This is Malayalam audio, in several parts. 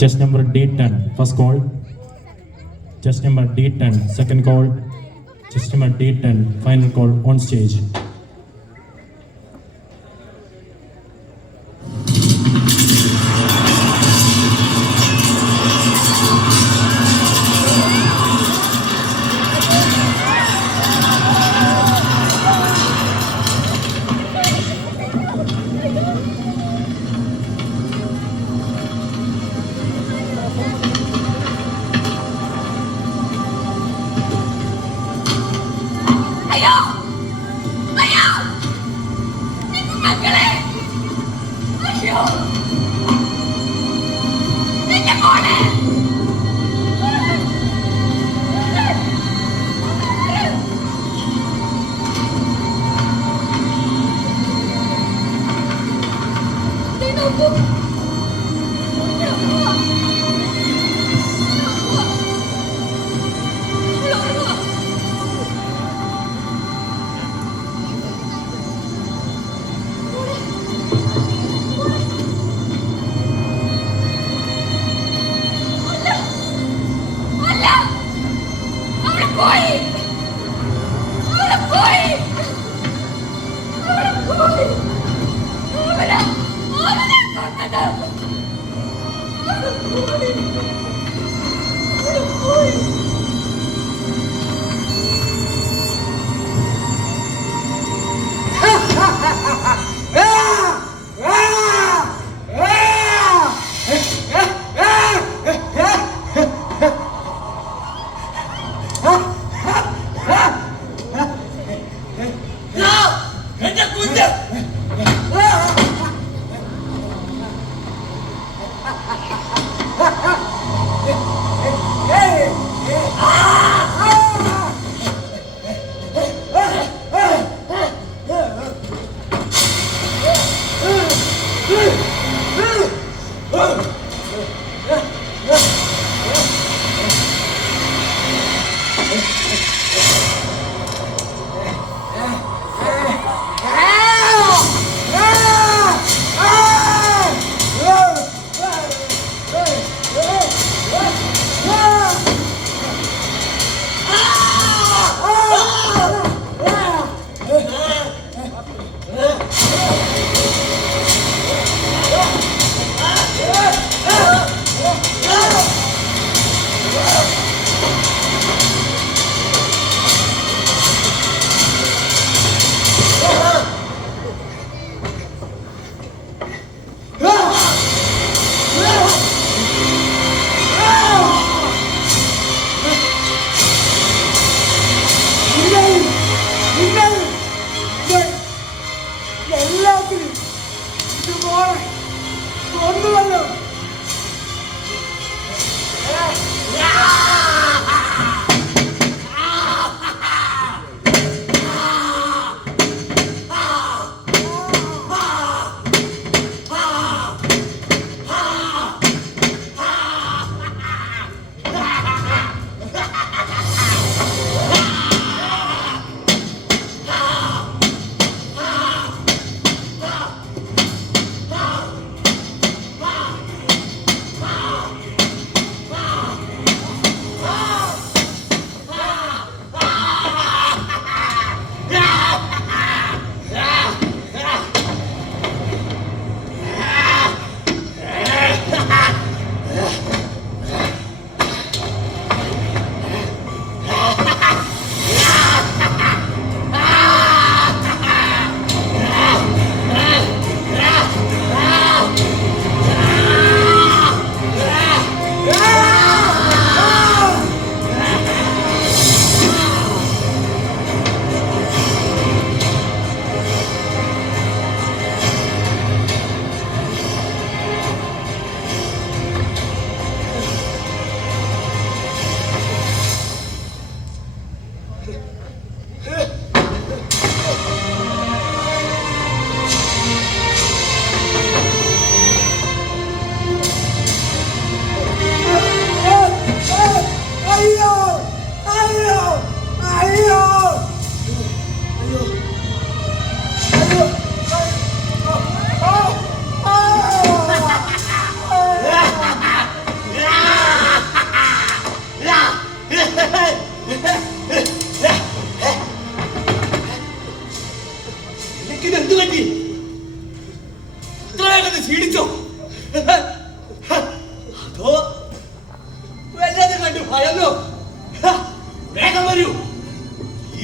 Chess number D10, first call. Chess number D10, second call. Chess number D10, final call on stage.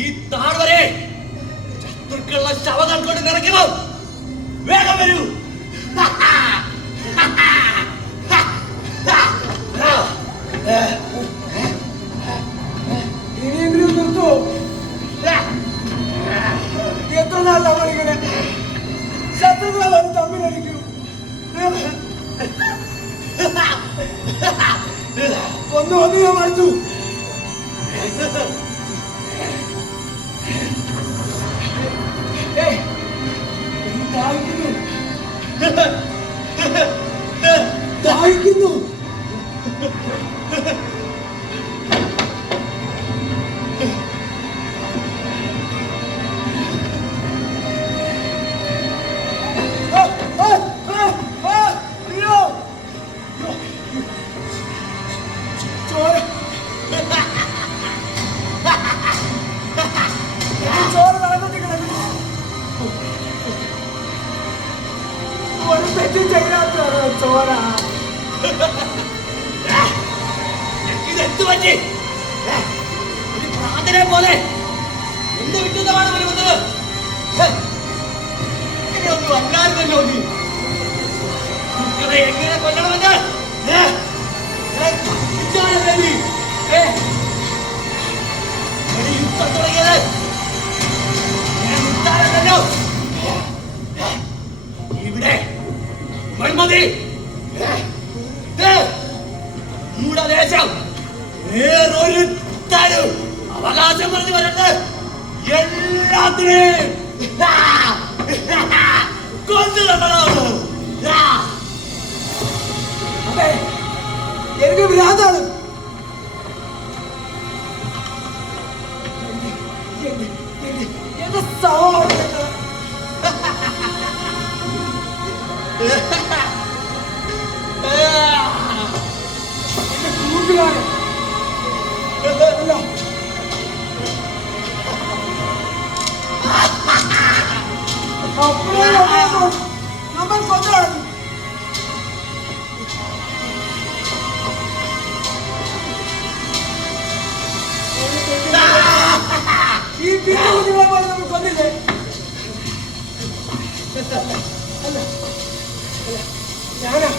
ഈ താഴ്വരെ ശത്രുക്കളുടെ ശവങ്ങൾ കൊണ്ട് നിറയ്ക്കണം. വേഗം വരൂ. ഇനിയെങ്കിലും നിർത്തോ? എത്ര നാൾ നമ്മളിങ്ങനെ ശത്രുക്കളെ തമ്മിലടിക്കും? ഒന്ന് ഞാൻ മടുത്തു. ദാഹിക്കുന്നു. പോലെ എന്ത് വിട്ടുന്നതാണ് വരുന്നത്? ഇങ്ങനെയൊന്നും അല്ലായിരുന്നല്ലോ നീ. മക്കളെ എങ്ങനെ കൊല്ലണമെന്ന് യുദ്ധം തുടങ്ങിയത് ഇവിടെ മതി. മൂടദേശം വേറൊരു തരും അവകാശം പറഞ്ഞു വരട്ടെ. എല്ലാത്തിനെയും കൊന്നു തന്നതാണ്. അതെ, എനിക്ക് ഭ്രാന്താണ്. എന്റെ സഹോദരൻ എന്റെ കൂട്ടുകാരൻ നമ്മൾ കൊന്നു. ഈ പിന്നെ കുഞ്ഞുങ്ങളെ പോലെ നമ്മൾ കൊന്നില്ലേ? അല്ല ഞാനാ,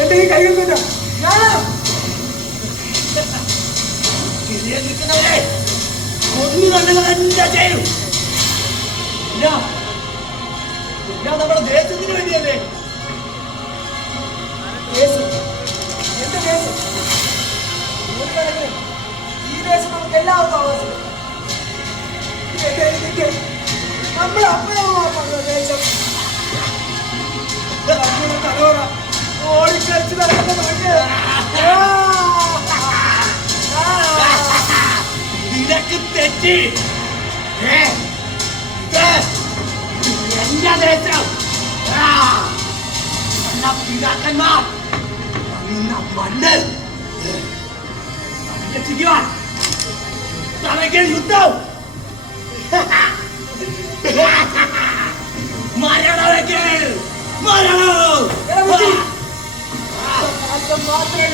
എന്റെ ഈ കൈകൾ കൊണ്ട ഞാനാ. നിൽക്കുന്നവരെ കൊന്നു തന്നെ ചെയ്യും. ഞാൻ നമ്മുടെ ദേശത്തിന് വേണ്ടിയല്ലേ? എന്റെ ദേശം ഈ ദേശം നമുക്ക് എല്ലാവർക്കും ആവശ്യം. നമ്മുടെ അപ്പനമ്മ ദേശം തലോറ ഓടിക്കളിച്ച് നടക്കുന്ന നിനക്ക് തെറ്റി. എന്റെ ദേശം പിതാക്കന്മാർ മണ്ണ് സംരക്ഷിക്കുവാൻ തലയ്ക്ക് യുദ്ധം. മരണമൊക്കെ മരണം മാത്രമേ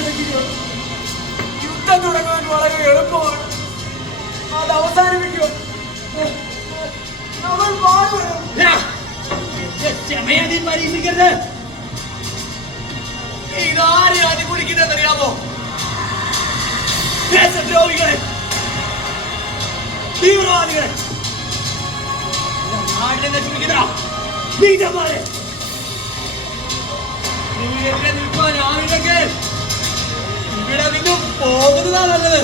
യുദ്ധം തുടങ്ങാൻ വളരെ എളുപ്പമാണ്. അത് അവസാനിപ്പിക്കും. നമ്മൾ പാടുപെടും. ക്ഷമയെ നീ പരീക്ഷിക്കരുത്. ഇതാരെ അനുകൂലിക്കുന്നതെന്നറിയാമോ? ദേശദ്രോഹികളെ, തീവ്രവാദികളെ, നാടിനെ നശിപ്പിക്കുന്ന നീചന്മാരെ. നീയെതിരെ നിൽക്കാനാവില്ലെങ്കിൽ ഇവിടെ നിന്നും പോകുന്നതാ നല്ലത്.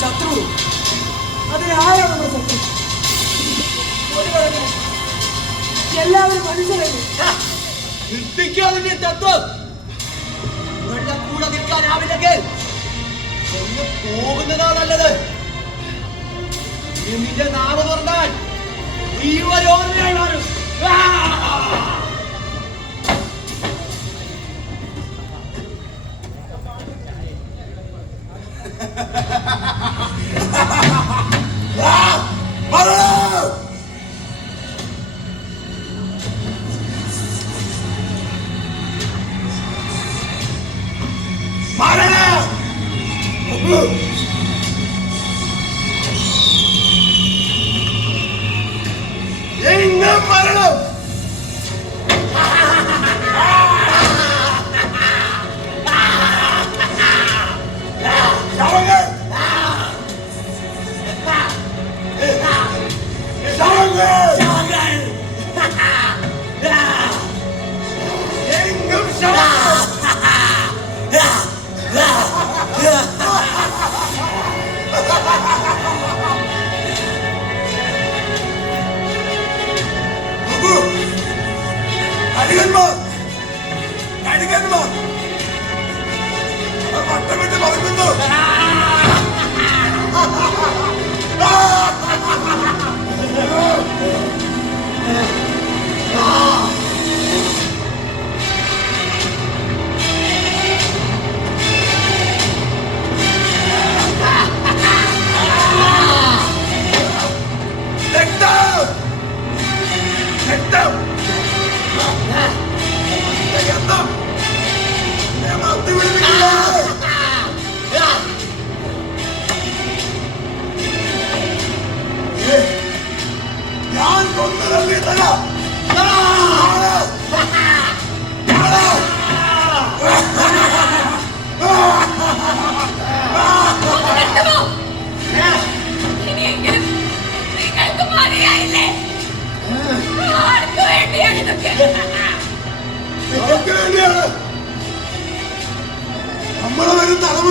ശത്രു, അതിനാരാണ് നമ്മുടെ ശത്രു? ഒരു കണക്കിന് എല്ലാവരും മനുഷ്യരല്ലേ? നിർത്തിക്കാതിന്റെ തത്വം. നിങ്ങളുടെ കൂടെ നിൽക്കാനാവില്ലെങ്കിൽ ഒന്ന് പോകുന്നതാ നല്ലത്. നിന്റെ നാവ് തുറന്നാൽ ഈ ഒരു ഓർമ്മയായി മാറും.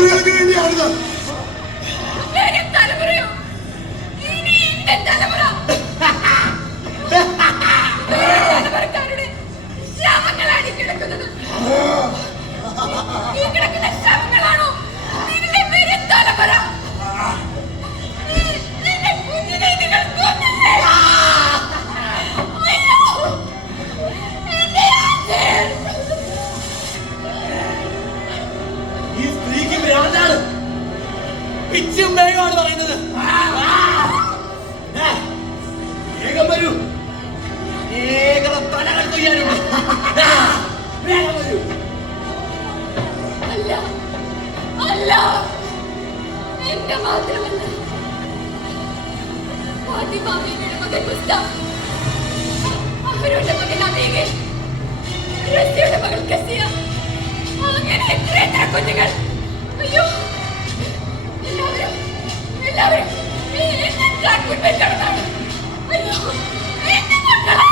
തലമുറകൾക്ക് വേണ്ടിയാണിത്. ഈ സ്ത്രീക്ക് ഭ്രാന്താണ്. പിച്ചും വേഗമാണ് പറയുന്നത്. വേഗം വരൂ, അനേകം തലകൾ കൊയ്യാനുണ്ട്. വേഗം വരൂ. അല്ല അല്ല, എന്റെ മാത്രമല്ല, ഫാത്തിമാവിയുടെ മകൻ മുസ്താഫ്, അവരുടെ മകൻ അമീഗൻ, റസിയുടെ മകൾ കസിയ, അങ്ങനെ എത്ര കുഞ്ഞുങ്ങൾ. അയ്യോ, എല്ലാവരും എല്ലാവരും എന്റെ ട്രാക്കിൽ കടന്നാണ്. അയ്യോ, എന്റെ മക്കളെ.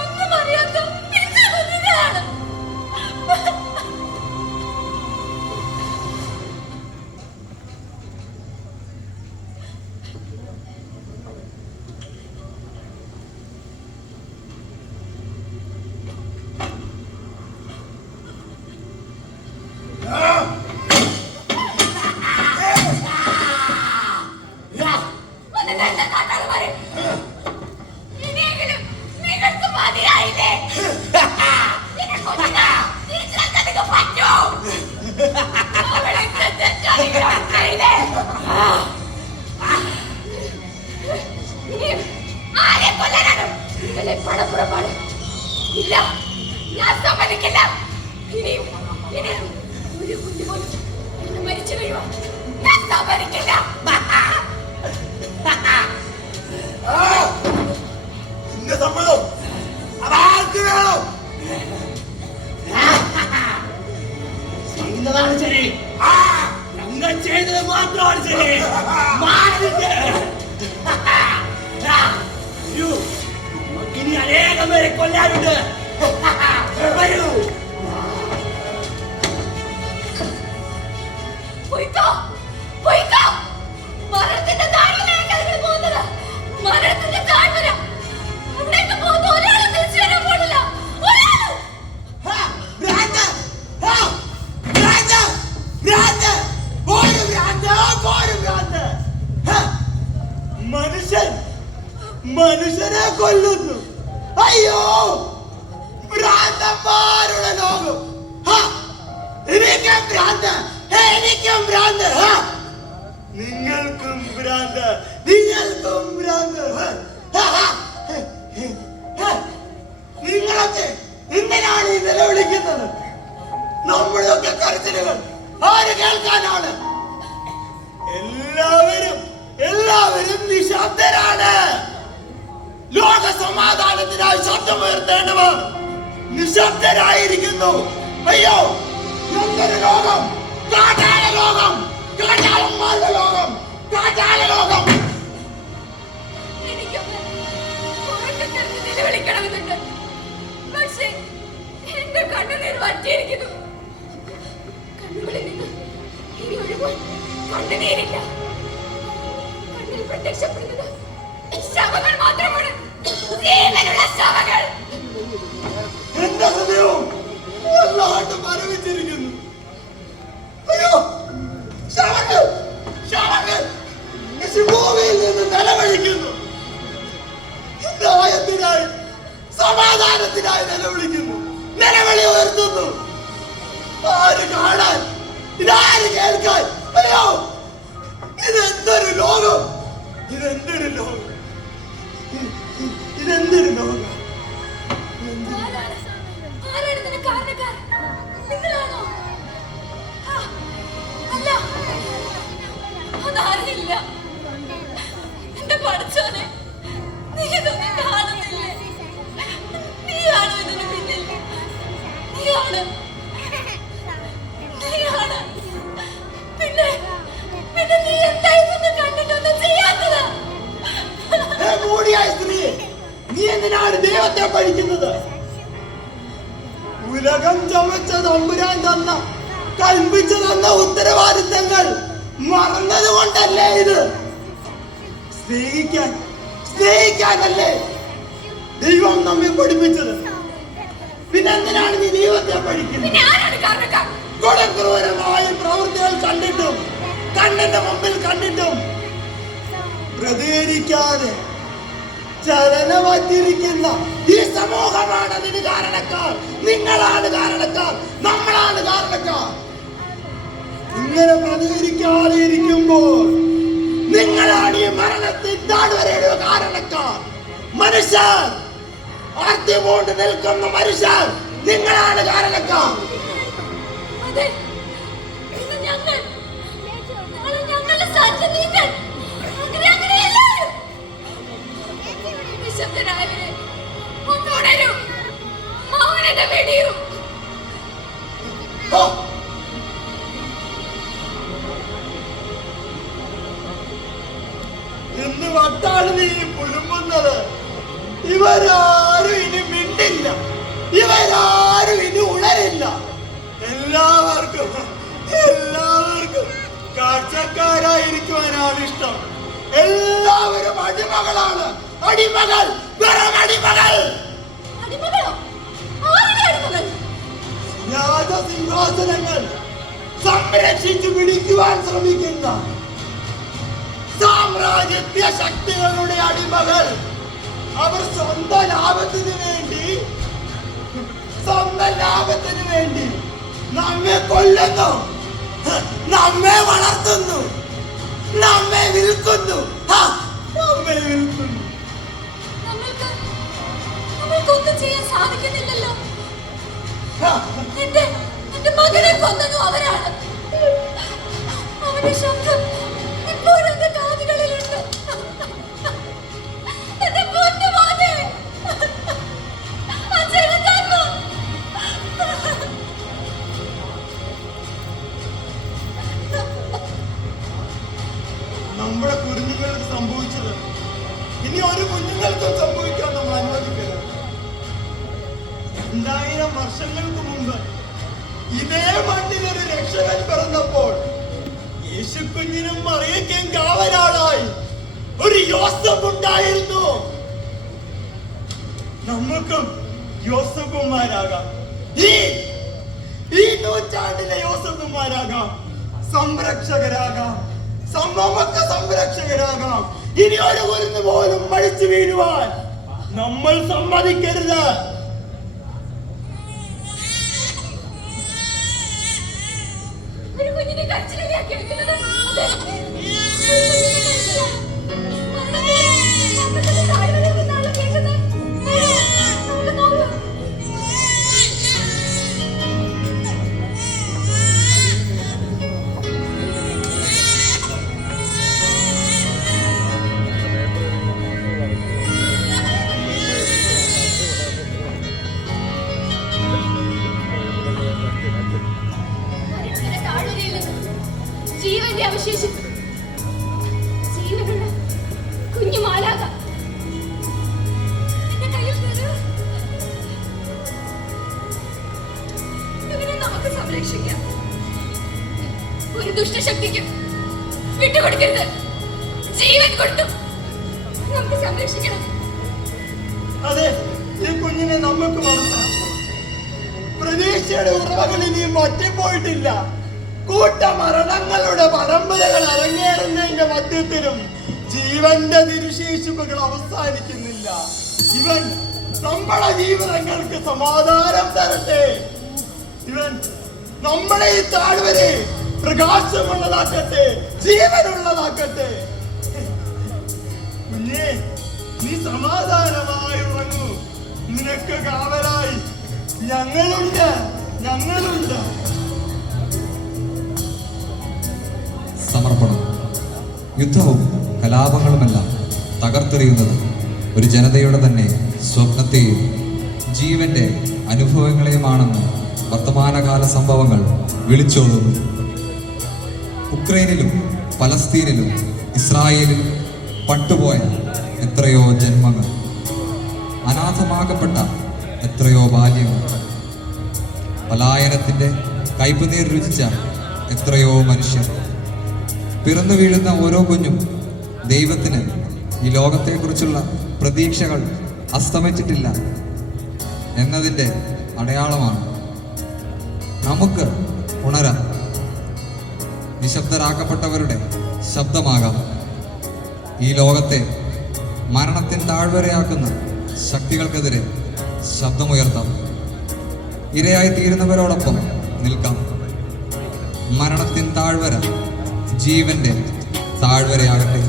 ഒന്നും അറിയാത്ത പിഞ്ചു കുഞ്ഞുങ്ങളാണ്. ഇനിയെങ്കിലും നിങ്ങൾക്ക് മതിയായില്ലേ? എന്റെ കുഞ്ഞിനെ തിരിച്ചെടുക്കാൻ നിങ്ങൾക്ക് പറ്റോ? അവളെ തെറ്റാണ് ഇവരോട് ചെയ്തേ. ഇനിയും ആരെ കൊല്ലാനാണ് ഇതിലെ പണപ്പുറപ്പാട്? ഇല്ല, ഞാൻ സമ്മതിക്കില്ല. ഇനിയും ഒരു കുഞ്ഞു പോലും എന്നെ മരിച്ചു വീഴുവാൻ ഞാൻ സമ്മതിക്കില്ല. നിന്റെ സമ്മതം അതാർക്ക് വേണം? ചെയ്യുന്നതാണ് ശരി. നിങ്ങൾ ചെയ്തത് മാത്രമാണ് ശരി. നമുക്കിനി അനേകം പേരെ കൊല്ലാനുണ്ട്. വരൂ. പോയിക്കോ. മരണത്തിന്റെ താഴ്വരയിലേക്ക് നിങ്ങൾ പോകുന്നത്. മരണത്തിന്റെ താഴ്വര. അവിടേക്ക് പോകുന്ന ഒരാളും തിരിച്ചു വരാൻ പോണില്ല. ഒരാളും. മനുഷ്യനെ കൊല്ലുന്നു. അയ്യോ, ഭ്രാന്തന്മാരുടെ ലോകം. എനിക്കും ഭ്രാന്ത്, എനിക്കും ഭ്രാന്ത്. നിങ്ങൾക്കും ഭ്രാന്ത്, നിങ്ങൾക്കും ഭ്രാന്ത്. നിങ്ങളൊക്കെ എന്തിനാണ് ഈ നിലവിളിക്കുന്നത്? നമ്മുടെയൊക്കെ കരച്ചിലുകൾ ആര് കേൾക്കാനാണ്? എല്ലാവരും നിശബ്ദരാണ്. ലോക സമാധാനത്തിനായി ശബ്ദമുയർത്തേണ്ടവർ നിശബ്ദരായിരിക്കുന്നു. അയ്യോ, എന്തൊരു ലോകം! കാട്ടാള ലോകം, കാട്ടാളന്മാരുടെ ലോകം, കാട്ടാള ലോകം. എനിക്കൊന്ന് ഉറക്കത്തിരുന്ന് നിലവിളിക്കണമെന്നുണ്ട്. പക്ഷേ എന്റെ കണ്ണുനീർ വറ്റിയിരിക്കുന്നു. കണ്ണുകളിൽ നിന്ന് ഇനി ഒഴുകുവാൻ കണ്ണുനീരില്ല. കണ്ണിൽ പ്രത്യക്ഷപ്പെടുന്നത് ശവങ്ങൾ മാത്രമാണ്. ജീവനുള്ള ശവങ്ങൾ. എന്റെ ഹൃദയവും വല്ലാണ്ട് മരവിച്ചിരിക്കുന്നു. അയ്യോ, ശവങ്ങൾ, ശവങ്ങൾ ഭൂമിയിൽ നിന്ന് നിലവിളിക്കുന്നു. ന്യായത്തിനായി, സമാധാനത്തിനായി നിലവിളിക്കുന്നു. നിലവിളി ഉയർത്തുന്നു. ആര് കാണാൻ, ഇതാര് കേൾക്കാൻ? അയ്യോ, ഇതെന്തൊരു ലോകം! ഇതെന്തൊരു ലോകം! ഇതെന്തൊരു ലോകം! ആരാണ് ഇതിന് കാരണക്കാരൻ? നിങ്ങളാണോ? അല്ല, അതാരില്ല. എന്റെ പഠിച്ചോനെ, നീ ഇതൊന്നും കാണുന്നില്ലേ? നീയാണോ ഇതിന് പിന്നിൽ? നീയാണ്. പിന്നെ നീ എന്താ ഇതൊന്നും കണ്ടിട്ടൊന്നും ചെയ്യാത്തത്? നീ എന്തിനാണ് ദൈവത്തെ പഠിക്കുന്നത്? ഉലകം ചമച്ച തമ്പുരാൻ തന്ന, കൽപ്പിച്ചു തന്ന ഉത്തരവാദിത്തങ്ങൾ മറന്നത് കൊണ്ടല്ലേ ഇത്? സ്നേഹിക്കാനല്ലേ ദൈവം നമ്മെ പഠിപ്പിച്ചത്? പിന്നെ എന്തിനാണ് നീ ദൈവത്തെ പഠിക്കുന്നത്? ഗുണക്രൂരമായ പ്രവൃത്തികൾ കണ്ടിട്ടും കണ്ണിന്റെ മുമ്പിൽ കണ്ടിട്ടും പ്രതികരിക്കാതെ ചലനമറ്റിരിക്കുന്ന ഈ സമൂഹമാണ് അതിന് കാരണക്കാർ. നിങ്ങളാണ് കാരണക്കാർ, നമ്മളാണ് കാരണക്കാർ. ഇങ്ങനെ പ്രതികരിക്കാതെ ഇരിക്കുമ്പോൾ നിങ്ങളാണ് ഈ മരണത്തിൻ താഴ്വരയുടെ കാരണക്കാർ. മനുഷ്യർ, ആർത്തിമൂണ്ട് നിൽക്കുന്ന മനുഷ്യർ, നിങ്ങളാണ് കാരണക്കാർ. എന്ന് വട്ടാണ് നീ പുലുമ്പുന്നത്. ഇവരാരും ഇനി മിണ്ടില്ല, ഇവരാരും ഇനി ഉണരില്ല. എല്ലാവർക്കും കാഴ്ചക്കാരായിരിക്കുവാനാണ് ഇഷ്ടം. എല്ലാവരും അടിമകളാണ്, അടിമകൾ, വെറും അടിമകൾ. രാജസിംഹാസനങ്ങൾ സംരക്ഷിച്ചു പിടിക്കുവാൻ ശ്രമിക്കുന്ന സാമ്രാജ്യത്യ ശക്തികളുടെ അടിമകൾ. അവർ സ്വന്തം ലാഭത്തിന് വേണ്ടി നമ്മെ കൊല്ലുന്നു, നമ്മെ വളർത്തുന്നു, നമ്മെ വിൽക്കുന്നു. നമ്മൾക്കൊന്നും ചെയ്യാൻ സാധിക്കുന്നില്ലല്ലോ. എന്റെ മകനെ കൊന്നതും അവരാണ്. അവന്റെ ശബ്ദം ഇപ്പോഴും എന്റെ കാതുകളിലുണ്ട്. എന്റെ പൊന്നുമോനെ, അച്ഛനെത്താമോ? നമ്മുടെ കുഞ്ഞുങ്ങൾക്ക് സംഭവിച്ചത് ഇനി ഒരു കുഞ്ഞുങ്ങൾക്കും സംഭവിക്കാൻ നമ്മൾ അനുവദിക്കരുത്. 2000 വർഷങ്ങൾക്ക് മുമ്പ് ഇതേ മണ്ണിലൊരു രക്ഷകൻ പിറന്നപ്പോൾ യേശുക്കുഞ്ഞിനും മറിയയ്ക്കും കാവലാളായി ഒരു യോസഫ് ഉണ്ടായിരുന്നു. നമുക്കും യോസഫുമാരാകാം, ഈ നൂറ്റാണ്ടിലെ യോസഫുമാരാകാം, സംരക്ഷകരാകാം, സമൂഹത്തെ സംരക്ഷകരാകാം. ഇനി ഒരു കുരുന്ന് പോലും മടിച്ചു വീഴുവാൻ നമ്മൾ സമ്മതിക്കരുത്. ഒരു കുഞ്ഞിനെ കരച്ചിലാക്കി വെക്കുന്നത് ജീവന്റെ അവശേഷം ജീവനുള്ള കുഞ്ഞു മാലാക എന്റെ കയ്യിൽ തരൂ. ഇവനെ നമുക്ക് സംരക്ഷിക്കാം. ഒരു ദുഷ്ടശക്തിക്കും വിട്ടുകൊടുക്കരുത്. ജീവൻ കൊടുത്തു നമുക്ക് സംരക്ഷിക്കണം. അതെ, ഈ കുഞ്ഞിനെ നമുക്ക് വളർത്താം. പ്രതീക്ഷയുടെ ഉറവകൾ ഇനിയും ഒറ്റപ്പോയിട്ടില്ല. കൂട്ടമരണങ്ങളുടെ പരമ്പരകൾ അരങ്ങേറുന്നതിന്റെ മധ്യത്തിലും ജീവന്റെ തിരുശേഷിപ്പുകൾ അവസാനിക്കുന്നില്ല. ഇവൻ നമ്മുടെ ജീവിതങ്ങൾക്ക് സമാധാനം തരട്ടെ. ഇവൻ നമ്മുടെ ഈ താഴ്വരെ പ്രകാശമുള്ളതാക്കട്ടെ, ജീവനുള്ളതാക്കട്ടെ. കുഞ്ഞേ, നീ സമാധാനമായി ഉറങ്ങൂ. നിനക്ക് കാവലായി ഞങ്ങളുണ്ട്. സമർപ്പണം. യുദ്ധവും കലാപങ്ങളുമെല്ലാം തകർത്തെറിയുന്നത് ഒരു ജനതയുടെ തന്നെ സ്വപ്നത്തെയും ജീവന്റെ അനുഭവങ്ങളെയുമാണെന്ന് വർത്തമാനകാല സംഭവങ്ങൾ വിളിച്ചോതുന്നു. ഉക്രൈനിലും പലസ്തീനിലും ഇസ്രായേലിലും പട്ടുപോയ എത്രയോ ജന്മങ്ങൾ, അനാഥമാകപ്പെട്ട എത്രയോ ബാല്യങ്ങൾ, പലായനത്തിന്റെ കയ്പുനീർ രുചിച്ച എത്രയോ മനുഷ്യർ. പിറന്നു വീഴുന്ന ഓരോ കുഞ്ഞും ദൈവത്തിന് ഈ ലോകത്തെക്കുറിച്ചുള്ള പ്രതീക്ഷകൾ അസ്തമിച്ചിട്ടില്ല എന്നതിൻ്റെ അടയാളമാണ്. നമുക്ക് ഉണരാം. നിശബ്ദരാക്കപ്പെട്ടവരുടെ ശബ്ദമാകാം. ഈ ലോകത്തെ മരണത്തിൻ താഴ്വരയാക്കുന്ന ശക്തികൾക്കെതിരെ ശബ്ദമുയർത്താം. ഇരയായി തീരുന്നവരോടൊപ്പം നിൽക്കാം. മരണത്തിൻ താഴ്വര ജീവന്റെ താഴ്വരയാകട്ടെ.